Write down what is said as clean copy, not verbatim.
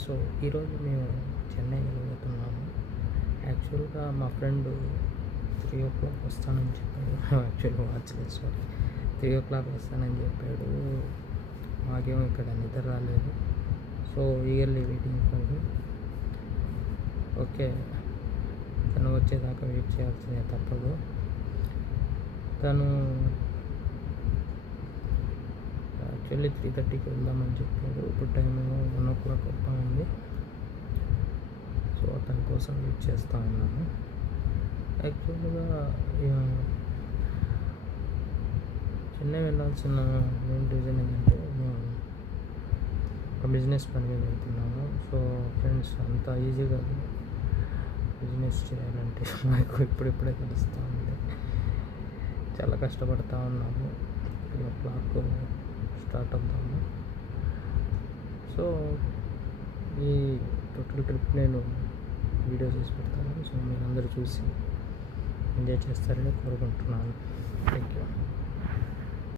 So ఈరోజు మేము చెన్నై వెళ్ళబోతున్నాము. యాక్చువల్గా మా ఫ్రెండ్ 3 o'clock వస్తానని చెప్పాడు. యాక్చువల్గా వాచలేదు, సారీ. 3 o'clock వస్తానని చెప్పాడు. మాకేమో ఇక్కడ నిద్ర రాలేదు. So eagerly waiting for him. Okay, తను వచ్చేదాకా వెయిట్ చేయాల్సిందే, తప్పదు. తను యాక్చువల్లీ 3:30కి వెళ్దామని చెప్పాడు. ఇప్పుడు టైం 1 o'clock ఉంది. సో అతని కోసం వెయిట్ చేస్తూ ఉన్నాను. యాక్చువల్గా చెన్నై వెళ్ళాల్సిన మెయిన్ రీజన్ ఏంటంటే మేము ఒక బిజినెస్ పని మీద వెళ్తున్నాము. సో ఫ్రెండ్స్, అంత ఈజీ కాదు బిజినెస్ చేయాలంటే. మాకు ఇప్పుడిప్పుడే తెలుస్తూ ఉంది. చాలా కష్టపడుతూ ఉన్నాము. 3 o'clock స్టార్ట్ అవుతాము. సో ఈ టోటల్ ట్రిప్ నేను వీడియో చేసి పెడతాను. సో మీరు అందరూ చూసి ఎంజాయ్ చేస్తారని కోరుకుంటున్నాను. Thank you.